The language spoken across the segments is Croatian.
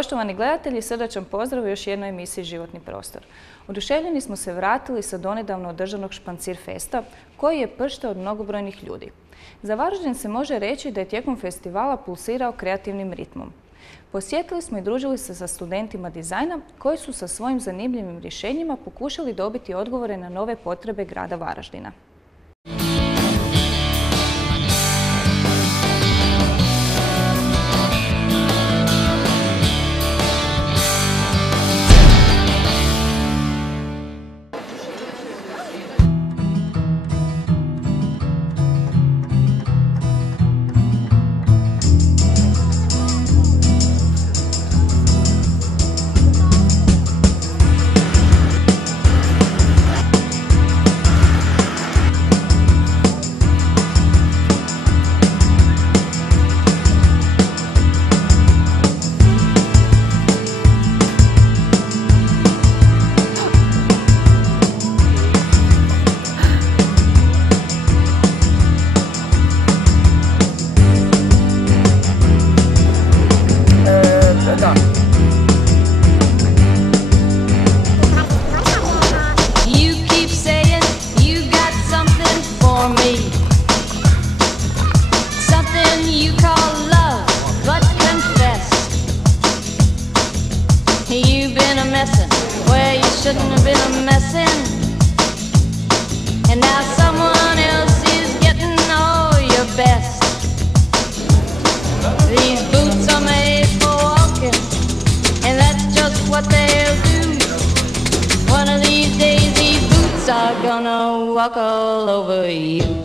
Poštovani gledatelji, srdačan pozdrav u još jednoj emisiji Životni prostor. Oduševljeni smo se vratili sa donedavno održanog Špancir festa, koji je prštao od mnogobrojnih ljudi. Za Varaždin se može reći da je tijekom festivala pulsirao kreativnim ritmom. Posjetili smo i družili se sa studentima dizajna koji su sa svojim zanimljivim rješenjima pokušali dobiti odgovore na nove potrebe grada Varaždina. Walk all over you.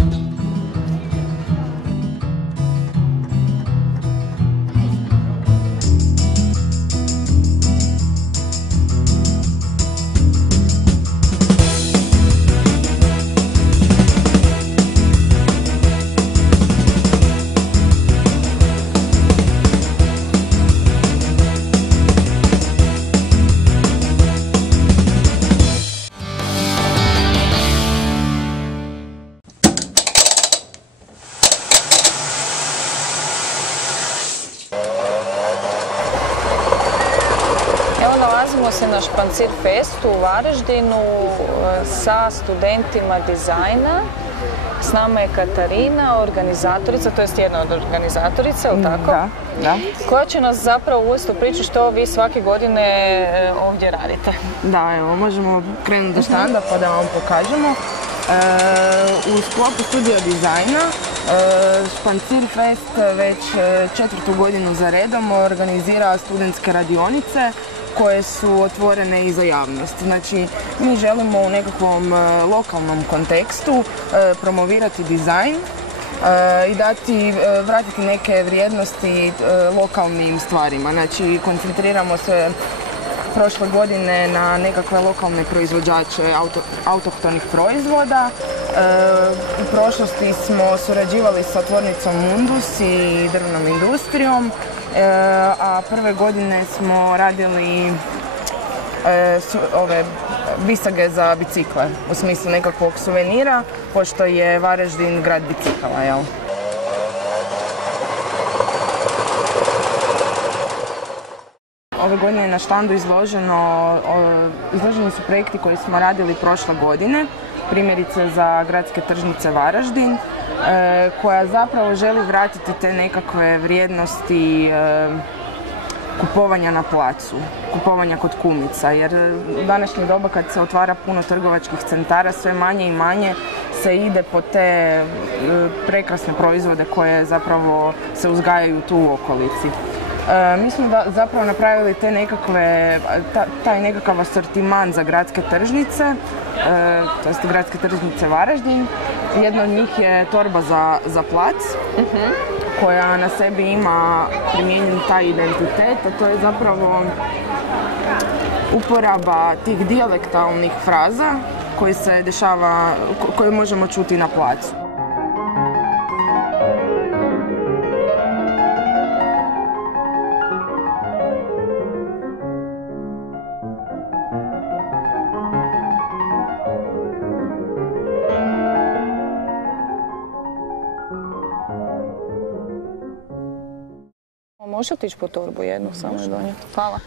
Nalazimo se na Špancir festu u Varaždinu sa studentima dizajna. S nama je Katarina, organizatorica, to jest jedna od organizatorica, ili tako? Da. Koja će nas zapravo uvesti u priču što vi svake godine ovdje radite. Da, evo, možemo krenuti do štanda pa da vam pokažemo. U sklopu studija dizajna Špancir fest već 4. godinu za redom organizira studentske radionice koje su otvorene i za javnost. Znači, mi želimo u nekakvom lokalnom kontekstu promovirati dizajn i vratiti neke vrijednosti lokalnim stvarima. Znači, koncentriramo se prošle godine na nekakve lokalne proizvođače autohtonih proizvoda. U prošlosti smo surađivali sa tvornicom Mundus i drvnom industrijom, a prve godine smo radili ove bisage za bicikle, u smislu nekakvog suvenira, pošto je Varaždin grad bicikala, jel? Ove godine na štandu izloženi su projekti koje smo radili prošle godine, primjerice za gradske tržnice Varaždin, koja zapravo želi vratiti te nekakve vrijednosti kupovanja na placu, kupovanja kod kumica, jer u današnje doba kad se otvara puno trgovačkih centara, sve manje i manje se ide po te prekrasne proizvode koje zapravo se uzgajaju tu u okolici. Mi smo zapravo napravili taj nekakav asortiman za gradske tržnice, to jest gradske tržnice Varaždin. Jedna od njih je torba za plac, koja na sebi ima primijenjen taj identitet, a to je zapravo uporaba tih dijalektalnih fraza koje možemo čuti na placu. može otići po torbu jednu, samo je donijeti. Hvala.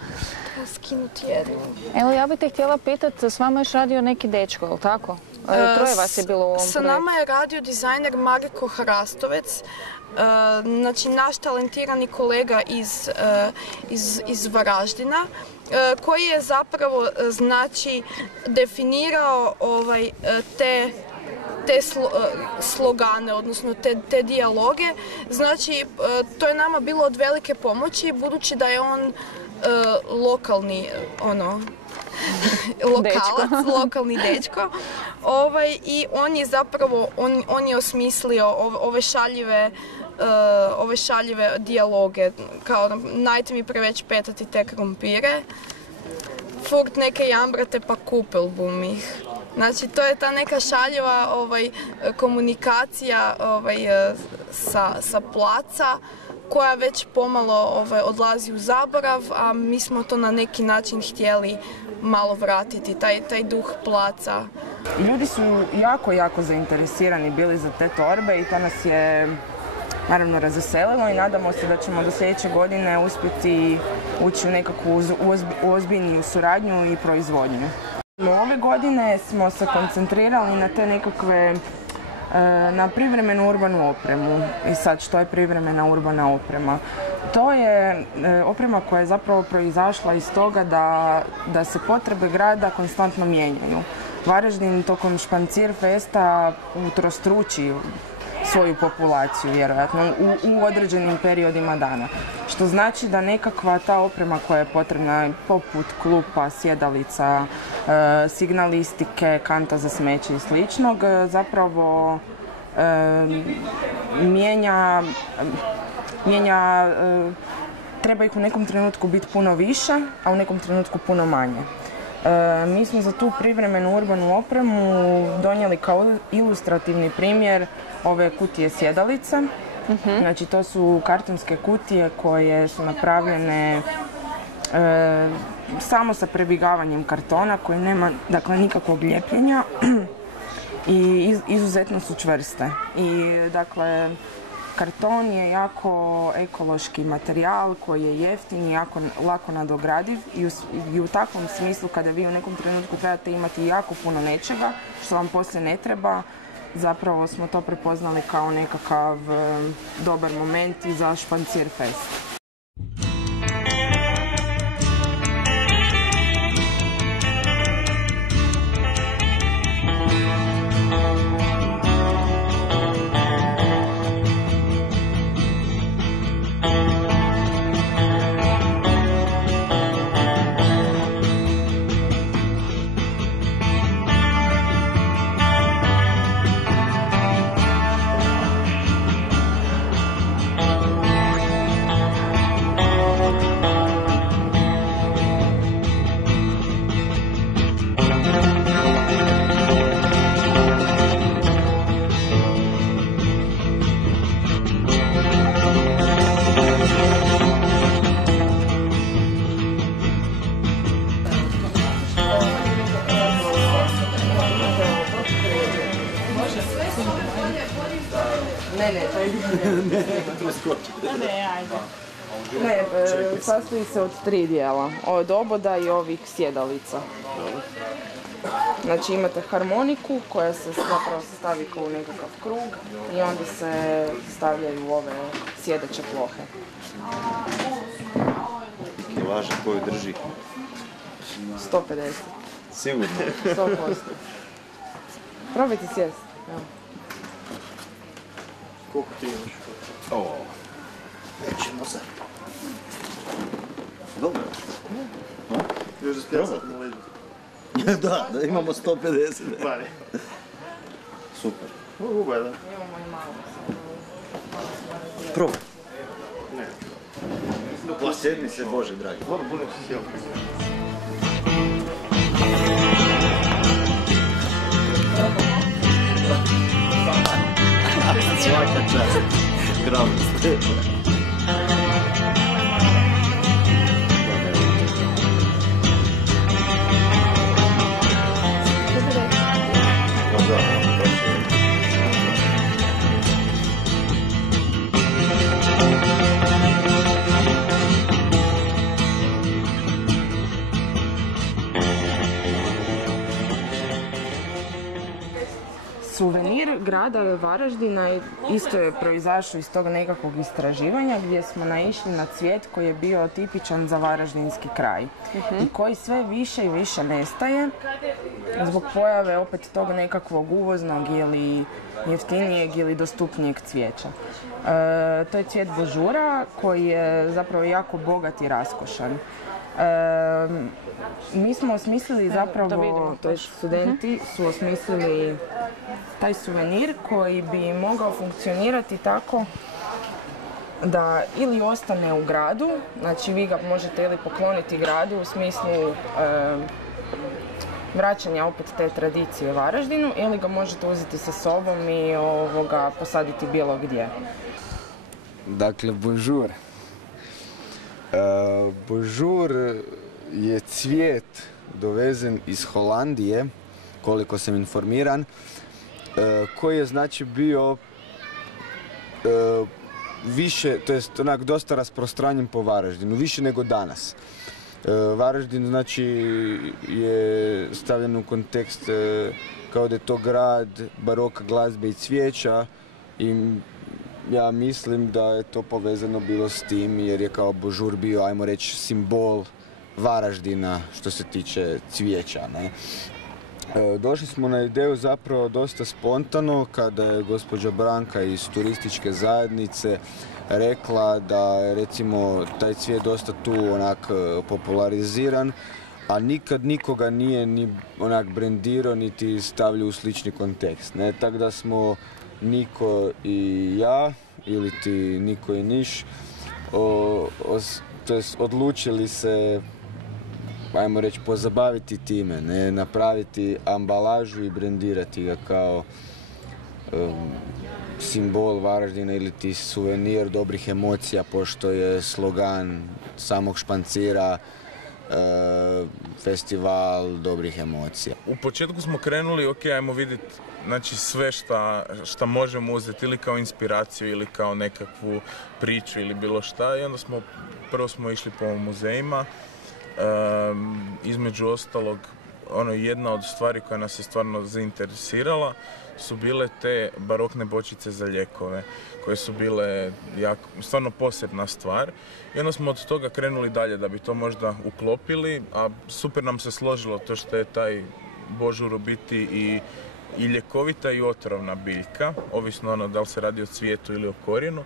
Skinuti jednu. Evo, ja bih te htjela pitati, s vama još radio neki dečko, je li tako? Troje vas je bilo u ovom projektu. Sa nama je radio dizajner Marko Hrastovec, znači naš talentirani kolega iz Varaždina, koji je zapravo znači definirao te slogane, odnosno te dijaloge. Znači, to je nama bilo od velike pomoći, budući da je on lokalni, lokalac, lokalni dečko. I on je zapravo, on je osmislio ove šaljive dijaloge, kao najte mi preveć petati te krompire, furt neke jambrate pa kupil bum ih. Znači, to je ta neka šaljiva komunikacija sa placa, koja već pomalo odlazi u zaborav, a mi smo to na neki način htjeli malo vratiti, taj duh placa. Ljudi su jako zainteresirani bili za te torbe i to nas je naravno razveselilo i nadamo se da ćemo do sljedeće godine uspjeti ući u nekakvu ozbiljniju suradnju i proizvodnju. Ove godine smo se koncentrirali na te nekakve na privremenu urbanu opremu. I sad, što je privremena urbana oprema? To je oprema koja je zapravo proizašla iz toga da se potrebe grada konstantno mijenjaju. Varaždin tokom Špancir festa utrostruči svoju populaciju, vjerojatno, u određenim periodima dana. Što znači da nekakva ta oprema koja je potrebna, poput klupa, sjedalica, signalistike, kanta za smeće i sličnog, zapravo treba ih u nekom trenutku biti puno više, a u nekom trenutku puno manje. Mi smo za tu privremenu urbanu opremu donijeli kao ilustrativni primjer ove kutije sjedalice. Znači, to su kartonske kutije koje su napravljene samo sa prebigavanjem kartona koji nema, dakle, nikakvog ljepljenja i izuzetno su čvrste. I, dakle, karton je jako ekološki materijal koji je jeftin i jako lako nadogradiv i u takvom smislu kada vi u nekom trenutku trebate imati jako puno nečega što vam poslije ne treba, zapravo smo to prepoznali kao nekakav dobar moment i za Špancir fest. Sastoji se od 3 dijela, od oboda i ovih sjedalica. Znači, imate harmoniku koja se zapravo stavi kao u nekakav krug i onda se stavljaju ove sjedeće plohe. Kilaža koju drži? 150. Sigurno? 100%. Probajte sjesti. Koliko ti imaš? Nećemo se. Dobro. Još da spjezat na leđu. Da imamo 150. Bari. Super. Ugoj, da. Imamo i malo. Probaj. Ne. Sjedni se, Bože dragi. Dobro, budem se sjel. Svaka čast. Hrabrost. grada Varaždina isto je proizašao iz tog nekakvog istraživanja gdje smo naišli na cvijet koji je bio tipičan za varaždinski kraj i koji sve više i više nestaje zbog pojave opet tog nekakvog uvoznog ili jeftinijeg ili dostupnijeg cvijeća. To je cvijet božura koji je zapravo jako bogat i raskošan. Mi smo osmislili zapravo, to je studenti su osmislili taj suvenir koji bi mogao funkcionirati tako da ili ostane u gradu, znači vi ga možete ili pokloniti gradu u smislu vraćanja opet te tradicije u Varaždinu, ili ga možete uzeti sa sobom i posaditi bilo gdje. Dakle, bonjour. Bonjour je cvijet dovezen iz Holandije, koliko sam informiran, koji je znači bio više, to jest onak dosta rasprostranjen po Varaždinu, više nego danas. Varaždin znači je stavljen u kontekst kao da je to grad baroka, glazbe i cvijeća i ja mislim da je to povezano bilo s tim jer je kao bonjour bio, ajmo reći, simbol Varaždina što se tiče cvijeća, ne? Došli smo na ideju zapravo dosta spontano kada je gospođa Branka iz turističke zajednice rekla da je recimo taj cvijet dosta tu onak populariziran, a nikad nikoga nije ni onak brendirao niti stavljao u slični kontekst, ne? Tako da smo Niko i ja, ili ti Niko i Niš, odlučili se, ajmo reći, pozabaviti time, ne, napraviti ambalažu i brendirati ga kao simbol Varaždina ili ti suvenir dobrih emocija, pošto je slogan samog špancira festival dobrih emocija. U početku smo krenuli, ok, ajmo vidjeti znači sve šta možemo uzeti ili kao inspiraciju ili kao nekakvu priču ili bilo šta i onda prvo smo išli po muzejima. Između ostalog, jedna od stvari koja nas je stvarno zainteresirala su bile te barokne bočice za lijekove, koje su bile stvarno posebna stvar. I onda smo od toga krenuli dalje da bi to možda uklopili, a super nam se složilo to što je taj božur u biti i ljekovita i otrovna biljka, ovisno da li se radi o cvijetu ili o korijenu.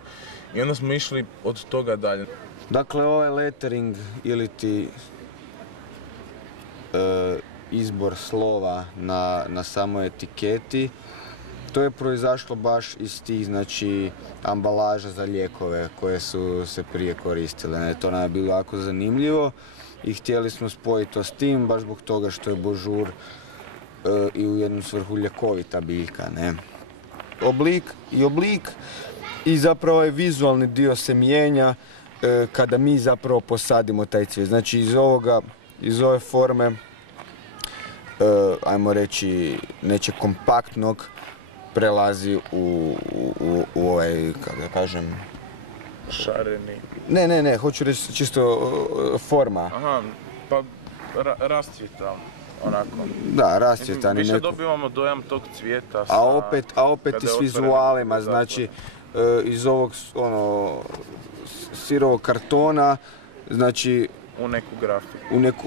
I onda smo išli od toga dalje. Dakle, ovaj lettering ili ti izbor slova na samoj etiketi, to je proizašlo baš iz tih, znači, ambalaža za lijekove koje su se prije koristile. Ne? To nam je bilo jako zanimljivo i htjeli smo spojiti to s tim, baš zbog toga što je božur i u jednu svrhu ljekovita biljka. Ne? Oblik i zapravo ovaj vizualni dio se mijenja kada mi zapravo posadimo taj cvijet. Znači iz ove forme, ajmo reći, nečeg kompaktnog prelazi u ovaj, kako da kažem... Šareni. Ne, hoću reći čisto forma. Aha, pa rascvjeta, onako. Da, rascvjetan. Više dobivamo dojam tog cvijeta. A opet i s vizualima, znači iz ovog sirovog kartona, znači u neku grafiku.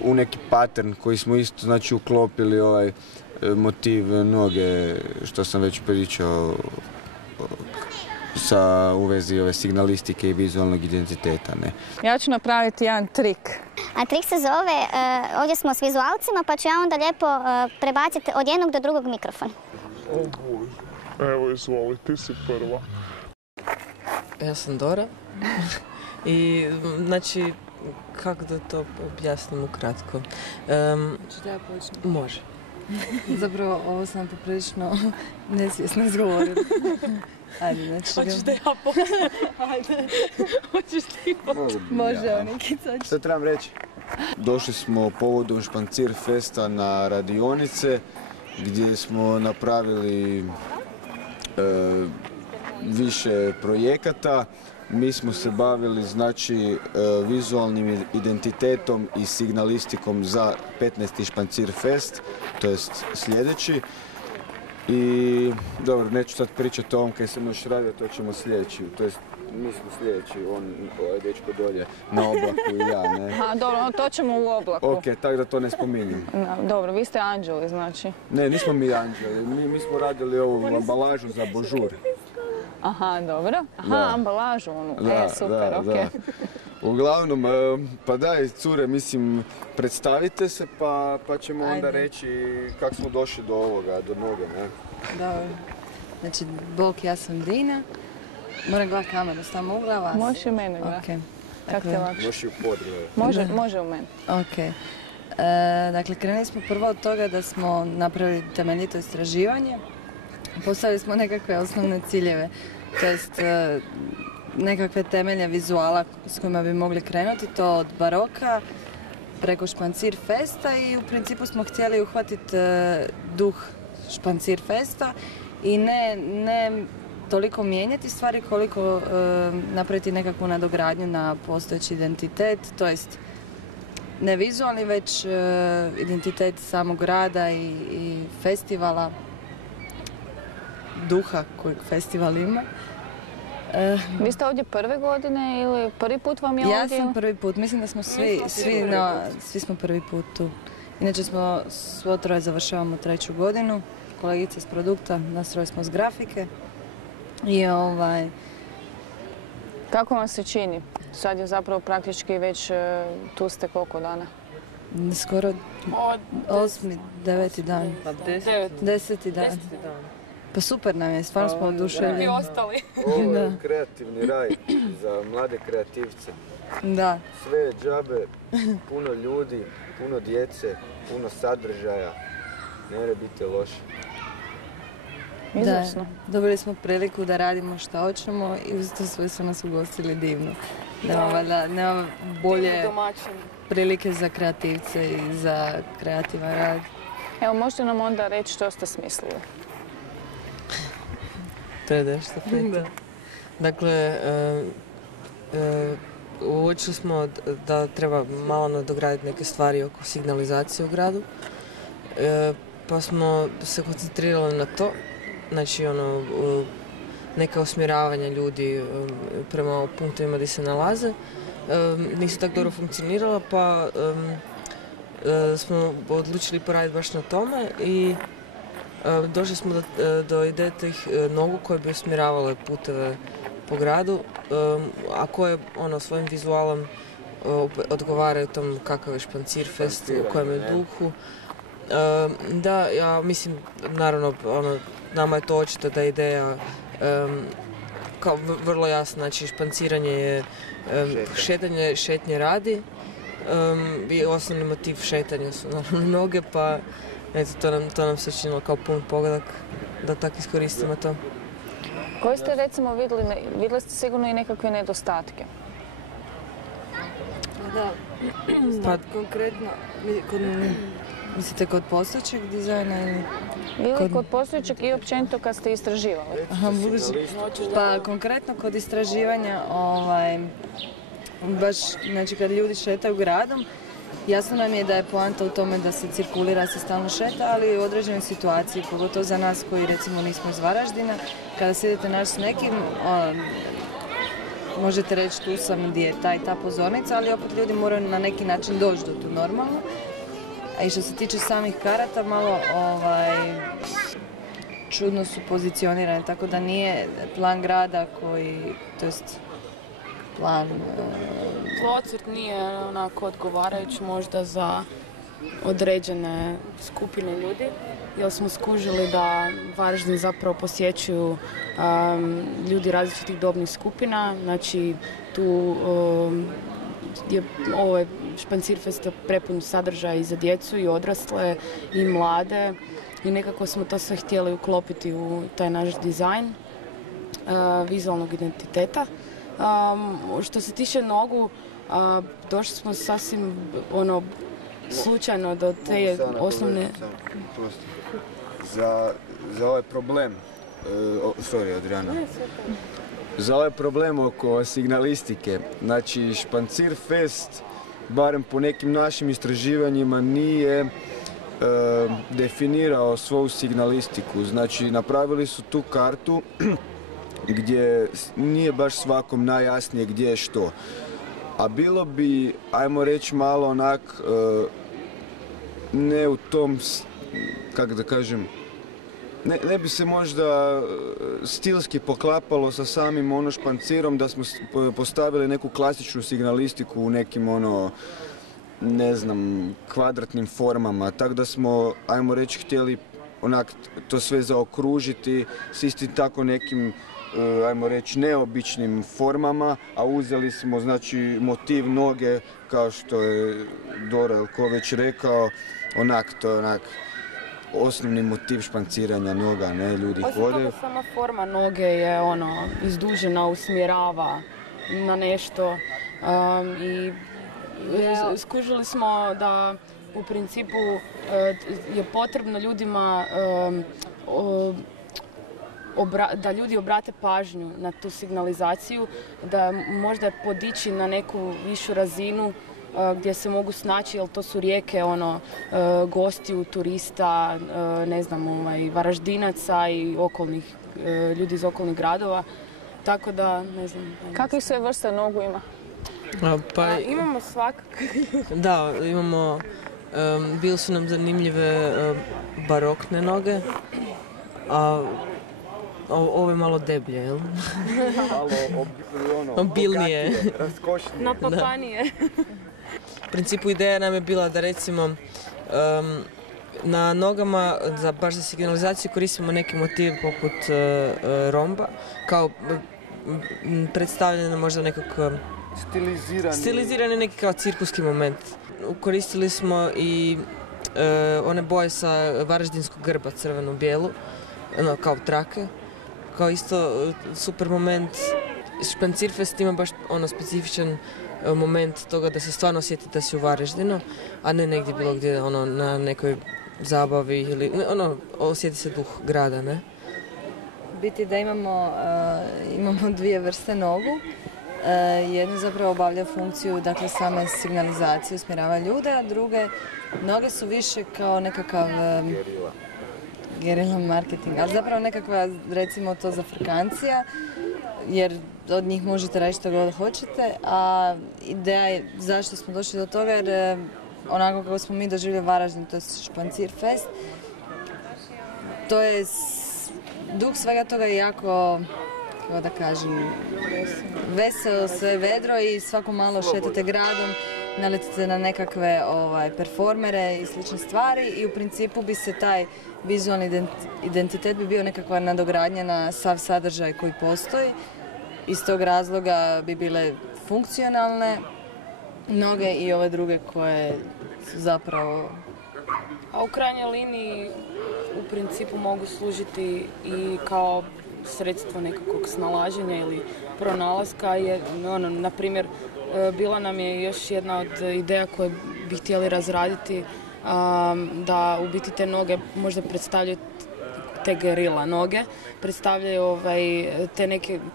U neki pattern koji smo isto, znači, uklopili ovaj motiv noge, što sam već pričao u vezi ove signalistike i vizualnog identiteta. Ne? Ja ću napraviti jedan trik. A trik se zove, ovdje smo s vizualcima, pa ću ja onda lijepo prebaciti od jednog do drugog mikrofon. O boj, evo izvoli, ti si prva. Ja sam Dora i znači, kako da to objasnim ukratko? Hoćeš da ja počnem? Može. Zapravo, ovo sam poprilično nesvjesno izgovorila. Ajde, znači... Hoćeš da ja počnem? Ajde. Hoćeš ti počnem? Može, Nikica. Što trebam reći? Došli smo povodom Špancir Festa na radionice gdje smo napravili više projekata. Mi smo se bavili, znači, vizualnim identitetom i signalistikom za 15. Špancir Fest, to jest sljedeći. I dobro, neću sad pričati o ovom kaj sam još radio, to ćemo sljedeći, to jest mi smo sljedeći, ovaj dečko dolje na oblaku i ja, ne? Aha, dobro, to ćemo u oblaku. Ok, tako da to ne spominjem. Dobro, vi ste anđeli, znači. Ne, nismo mi anđeli, mi smo radili ovu ambalažu za božur. Aha, dobro. Aha, ambalažu onu. Super, ok. Uglavnom, pa daj, cure, mislim, predstavite se pa ćemo onda reći kako smo došli do ovoga, do noge, ne? Dobro. Znači, bok, ja sam Dina. Moram gledati kameru, samo u gleda vas? Možeš i mene gledati. Ok. Kako te lakše? Možeš i u podgleda. Može u meni. Ok. Dakle, krenuli smo prvo od toga da smo napravili temeljito istraživanje. Postavili smo nekakve osnovne ciljeve, to jest nekakve temelje vizuala s kojima bi mogli krenuti, to od baroka preko Špancir festa i u principu smo htjeli uhvatiti duh Špancir festa i ne toliko mijenjati stvari koliko napraviti nekakvu nadogradnju na postojeći identitet, to jest ne vizualni, već identitet samog grada i festivala, duha kojeg festival ima. Vi ste ovdje prve godine ili prvi put vam je ovdje? Ja sam prvi put, mislim da smo svi smo prvi put tu. Inače smo svo troje završavamo 3. godinu, kolegice s produkta, nas troje smo s grafike. I Kako vam se čini? Sad je zapravo praktički već tu ste koliko dana? Skoro 8. 9. dan. 10. dan. Pa super nam je, stvarno smo oduševljeni. I ostali. Ovo je kreativni raj za mlade kreativce. Da. Sve je džabe, puno ljudi, puno djece, puno sadržaja. Ne mora biti loše. Da, dobili smo priliku da radimo šta hoćemo i uz to sve su nas ugostili divno. Nema bolje prilike za kreativce i za kreativan rad. Evo, možete nam onda reći što ste smislili? To je nešto pitanje. Dakle, uočili smo da treba malo nadograditi neke stvari oko signalizacije u gradu, pa smo se koncentrirali na to. Znači, neka usmjeravanja ljudi prema punktovima gdje se nalaze. Nisu tako dobro funkcionirala, pa smo odlučili poraditi baš na tome i došli smo do ideje tih nogu koje bi usmjeravale puteve po gradu, a koje svojim vizualom odgovaraju tom kakav je Špancir fest, u kojem je duhu. Da, ja mislim, naravno, nama je to očito da je ideja kao vrlo jasna, znači španciranje je šetnje radi i osnovni motiv šetanja su naravno noge, pa eto, to nam se činilo kao pun pogodak da tako iskoristimo to. Koje ste recimo vidjeli ste sigurno i nekakve nedostatke? Da, pa konkretno, mislite kod postojećeg dizajna ili kod postojećeg i općenito kad ste istraživali? Pa konkretno kod istraživanja, baš znači kad ljudi šetaju gradom, jasno nam je da je poanta u tome da se cirkulira, se stalno šeta, ali u određenoj situaciji, pogotovo za nas koji recimo nismo iz Varaždina, kada sjedete naći s nekim, možete reći tu sam gdje je ta i ta pozornica, ali opet ljudi moraju na neki način doći do tu normalno. A i što se tiče samih karata, malo čudno su pozicionirane, tako da nije plan grada koji, to jest plan... Tlocrt nije onako odgovarajući možda za određene skupine ljudi, jer smo skužili da Varaždin zapravo posjećuju ljudi različitih dobnih skupina, znači tu ovo je Špancir fest prepun sadržaja i za djecu i odrasle i mlade i nekako smo to sve htjeli uklopiti u taj naš dizajn vizualnog identiteta. Što se tiče nogu, došli smo sasvim slučajno do te osnovne... Za ovaj problem, sorry Adriana, za ovaj problem oko signalistike, znači Špancir fest, barem po nekim našim istraživanjima, nije definirao svoju signalistiku. Znači, napravili su tu kartu gdje nije baš svakom najjasnije gdje je što. A bilo bi, ajmo reći, malo onak, ne u tom, kako da kažem, ne bi se možda stilski poklapalo sa samim ono špancirom da smo postavili neku klasičnu signalistiku u nekim ne znam, kvadratnim formama. Tako da smo, ajmo reći, htjeli onak to sve zaokružiti s istim tako nekim, ajmo reći, neobičnim formama, a uzeli smo, znači, motiv noge, kao što je Dora Jelko već rekao, to je onak osnovni motiv španciranja noga, ne, ljudi hode. Osim toga, sama forma noge je izdužena, usmjerava na nešto i skužili smo da u principu je potrebno ljudima da ljudi obrate pažnju na tu signalizaciju, da možda podići na neku višu razinu gdje se mogu snaći, jer to su rijeke gostiju, turista, ne znam, Varaždinaca i ljudi iz okolnih gradova. Tako da, ne znam. Kakvih sve vrsta nogu ima? Imamo svakakve. Da, imamo, bili su nam zanimljive barokne noge, a ovo je malo deblje, jel? Malo obilnije. Napapanije. U principu ideja nam je bila da, recimo, na nogama baš za signalizaciju koristimo neki motiv poput romba, kao predstavljeno možda nekog stilizirani neki kao cirkuski moment. Koristili smo i one boje sa varaždinskog grba, crveno-bijelu, kao trake, kao isto super moment. Špancirfest ima baš specifičan moment toga da se stvarno osjeti da si u Varaždinu, a ne negdje bilo gdje na nekoj zabavi ili osjeti se duh grada, ne? Biti da imamo dvije vrste nogu. Jedna zapravo obavlja funkciju, dakle, same signalizacije, usmjerava ljude, a druge noge su više kao nekakav gerila marketing, ali zapravo nekakva, recimo, to zafrkancija, jer od njih možete raditi što god hoćete, a ideja je zašto smo došli do toga, jer onako kako smo mi doživjeli Varaždin, to je Špancirfest, to je duh svega toga je jako, kako da kažem, veselo, sve vedro i svako malo šetate gradom, naletite na nekakve performere i slične stvari i u principu bi se taj vizualni identitet bi bio nekakva nadogradnja na sav sadržaj koji postoji. Iz tog razloga bi bile funkcionalne noge i ove druge koje su zapravo... A u krajnjoj liniji u principu mogu služiti i kao sredstvo nekakvog snalaženja ili pronalaska. Na primjer, bila nam je još jedna od ideja koje bi htjeli razraditi, da u biti te noge možda predstavljaju te gerila noge, predstavljaju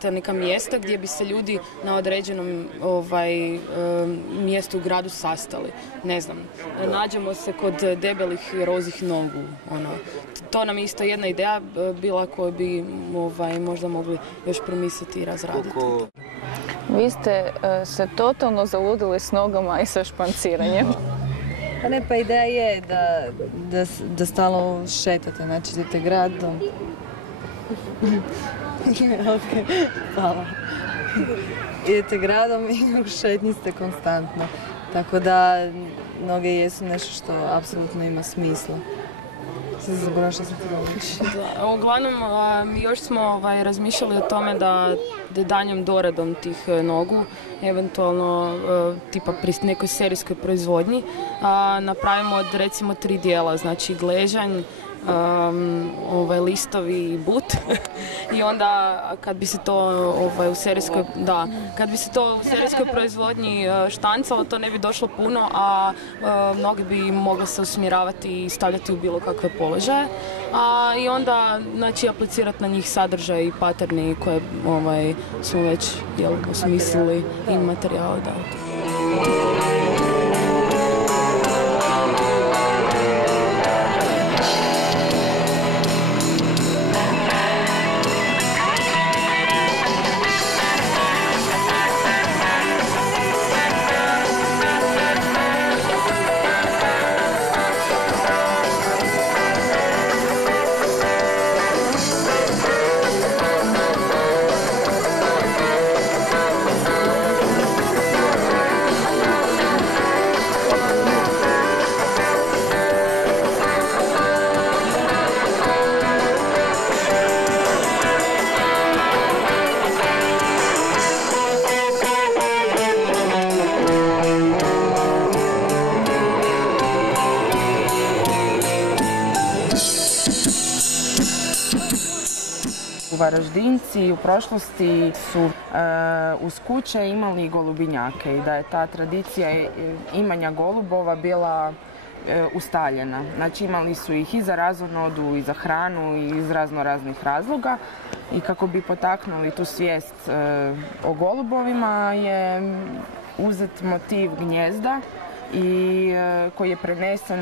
te neka mjesta gdje bi se ljudi na određenom mjestu u gradu sastali. Ne znam, nađemo se kod debelih rozih nogu. To nam je isto jedna ideja bila koju bi možda mogli još promisliti i razraditi. Vi ste se totalno zaludili s nogama i sa španciranjem. Pa ne, pa ideja je da stalno šetate, znači idete gradom. Ok, hvala. Idete gradom i u šetnji ste konstantno. Tako da noge jesu nešto što apsolutno ima smisla. Sad se zaboravim što sam htjela reći. Uglavnom, još smo razmišljali o tome da daljnjom doradom tih nogu, eventualno tipa pri nekoj serijskoj proizvodnji, napravimo recimo 3 dijela, znači gležanj, listovi i but. I onda kad bi se to u serijskoj proizvodnji štancalo, to ne bi došlo puno, a mnogi bi mogli se usmjeravati i stavljati u bilo kakve položaje. I onda aplicirati na njih sadržaj i paterni koje smo već osmislili i materijal. Da. Varaždinci u prošlosti su uz kuće imali golubinjake i da je ta tradicija imanja golubova bila ustaljena. Znači imali su ih i za razonodu i za hranu i iz raznih razloga i kako bi potaknuli tu svijest o golubovima je uzet motiv gnijezda i koji je prenesen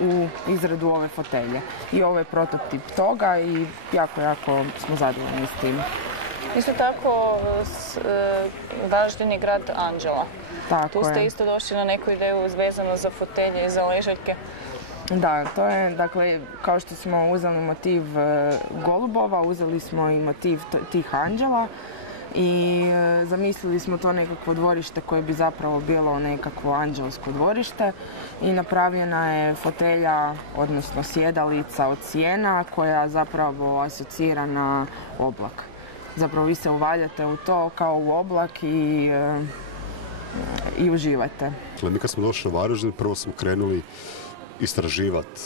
u izradu ove fotelje. I ovo je prototip toga i jako smo zadovoljni s tim. Isto tako, Varaždin je grad anđela. Tu ste isto došli na neku ideju vezano za fotelje i za ležaljke. Da, to je, dakle, kao što smo uzeli motiv golubova, uzeli smo i motiv tih anđela i zamislili smo to nekakvo dvorište koje bi zapravo bilo nekakvo anđelsko dvorište i napravljena je fotelja, odnosno sjedalica od sjena koja zapravo asocira na oblak. Zapravo vi se uvaljate u to kao u oblak i uživate. Mi kad smo došli u Varaždin, prvo smo krenuli istraživati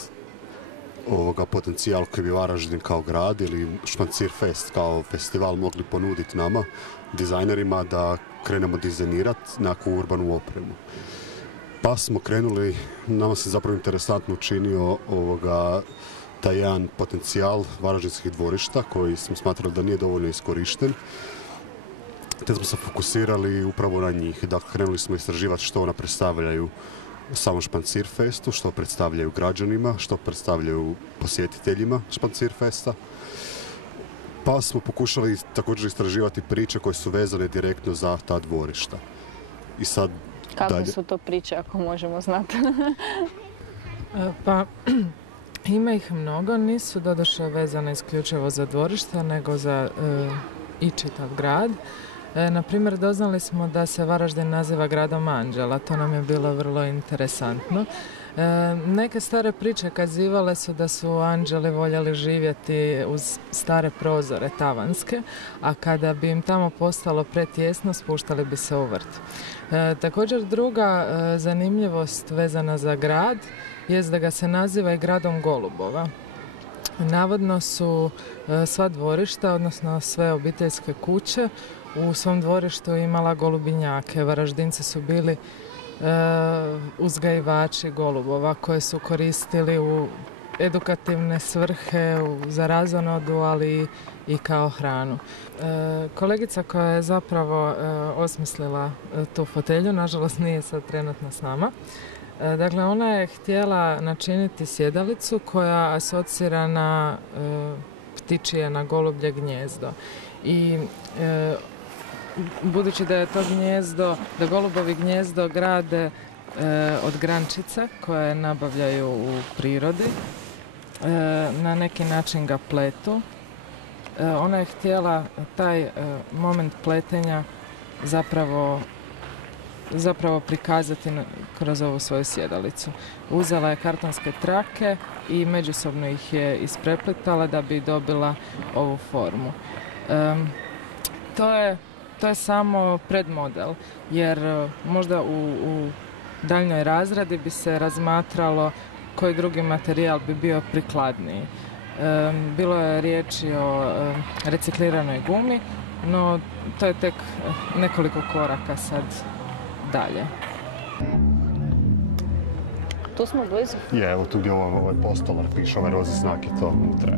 potencijal koji bi Varaždin kao grad ili Špancir Fest kao festival mogli ponuditi nama, dizajnerima, da krenemo dizajnirati nekakvu urbanu opremu. Pa smo krenuli, nama se zapravo interesantno učinio taj jedan potencijal varaždinskih dvorišta koji smo smatrali da nije dovoljno iskorišten. Te smo se fokusirali upravo na njih. Dakle, krenuli smo istraživati što ona predstavljaju samom Špancir Festu, što predstavljaju građanima, što predstavljaju posjetiteljima Špancir Festa. Pa smo pokušali također istraživati priče koje su vezane direktno za ta dvorišta. I sad Kakve su to priče, ako možemo znati? Pa, ima ih mnogo, nisu doduše vezane isključivo za dvorišta, nego za i čitav grad. Naprimjer, doznali smo da se Varaždin naziva gradom anđela, to nam je bilo vrlo interesantno. Neke stare priče kazivale su da su anđeli voljeli živjeti uz stare prozore tavanske, a kada bi im tamo postalo pretjesno, spuštali bi se u vrt. Također druga zanimljivost vezana za grad jest da ga se naziva i gradom golubova. Navodno su sva dvorišta, odnosno sve obiteljske kuće, u svom dvorištu imala golubinjake. Varaždinci su bili uzgajivači golubova koje su koristili u edukativne svrhe, za razonodu, ali i kao hranu. Kolegica koja je zapravo osmislila tu fotelju, nažalost nije sad trenutno s nama. Dakle, ona je htjela načiniti sjedalicu koja asocira na ptičije, na golublje gnijezdo. I budući da je to gnijezdo, da golubovi gnijezdo grade od grančica koje nabavljaju u prirodi, na neki način ga pletu. Ona je htjela taj moment pletenja zapravo prikazati kroz ovu svoju sjedalicu. Uzela je kartonske trake i međusobno ih je isprepletala da bi dobila ovu formu. To je samo predmodel, jer možda u daljnjoj razradi bi se razmatralo koji drugi materijal bi bio prikladniji. Bilo je riječi o recikliranoj gumi, no to je tek nekoliko koraka sad dalje. Tu smo blizu. Je, evo tu gdje ovaj postolar piše, ovaj rozi znak je to unutra.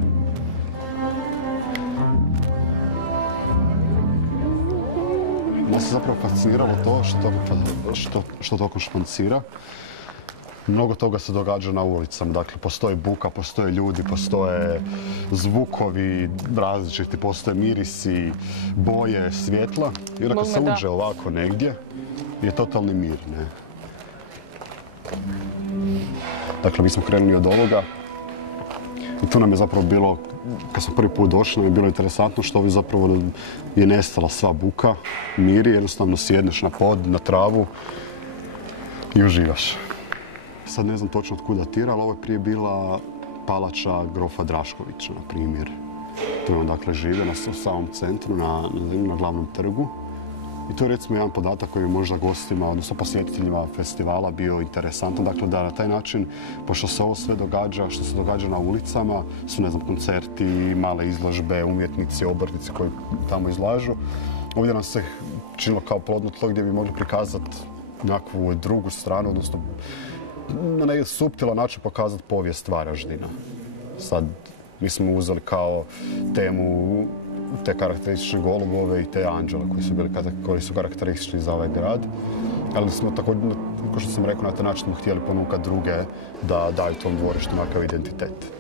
Nas je zapravo fasciniralo to što tokom Špancira. Mnogo toga se događa na ulicama, dakle postoji buka, postoje ljudi, postoje zvukovi različiti, postoje mirisi, boje, svjetla. I onda kad se uđe ovako negdje, je totalni mir, ne? Dakle, mi smo krenuli od ovoga i tu nam je zapravo bilo, kad smo prvi put došli, nam je bilo interesantno što zapravo je nestala sva buka, miri, jednostavno sjedneš na pod, na travu i uživaš. Sad ne znam točno od kuda datira, ali ovo je prije bila palača grofa Draškovića, na primjer. Tu je on dakle žive u samom centru, na glavnom trgu. I to je recimo jedan podatak koji je možda gostima, odnosno posjetiteljima festivala bio interesantan. Dakle, da na taj način, pošto se ovo sve događa, što se događa na ulicama, su, ne znam, koncerti, male izložbe, umjetnici, obrtnici koji tamo izlažu. Ovdje nam se činilo kao plodno tlo gdje bi mogli prikazati nekakvu drugu stranu, odnosno na neki suptilan način pokazati povijest Varaždina. Sad, mi smo uzeli kao temu te karakteristične golubove i te anđele koji su karakteristični za ovaj grad. Ali smo također, kao što sam rekao, na taj način smo htjeli ponukati druge da daju tom dvorištu nekakav identitet.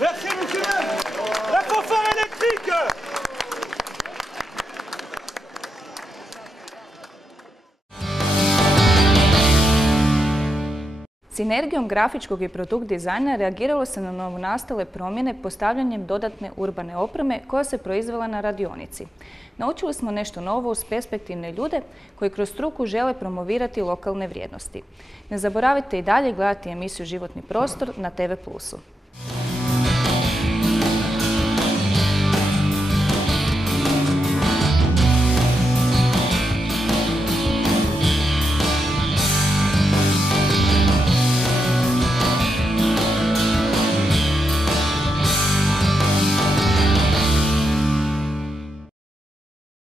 Merci, monsieur. La fanfare électrique. Sinergijom grafičkog i produkt dizajna reagiralo se na novonastale promjene postavljanjem dodatne urbane opreme koja se proizvela na radionici. Naučili smo nešto novo uz perspektivne ljude koji kroz struku žele promovirati lokalne vrijednosti. Ne zaboravite i dalje gledati emisiju Životni prostor na TV Plusu.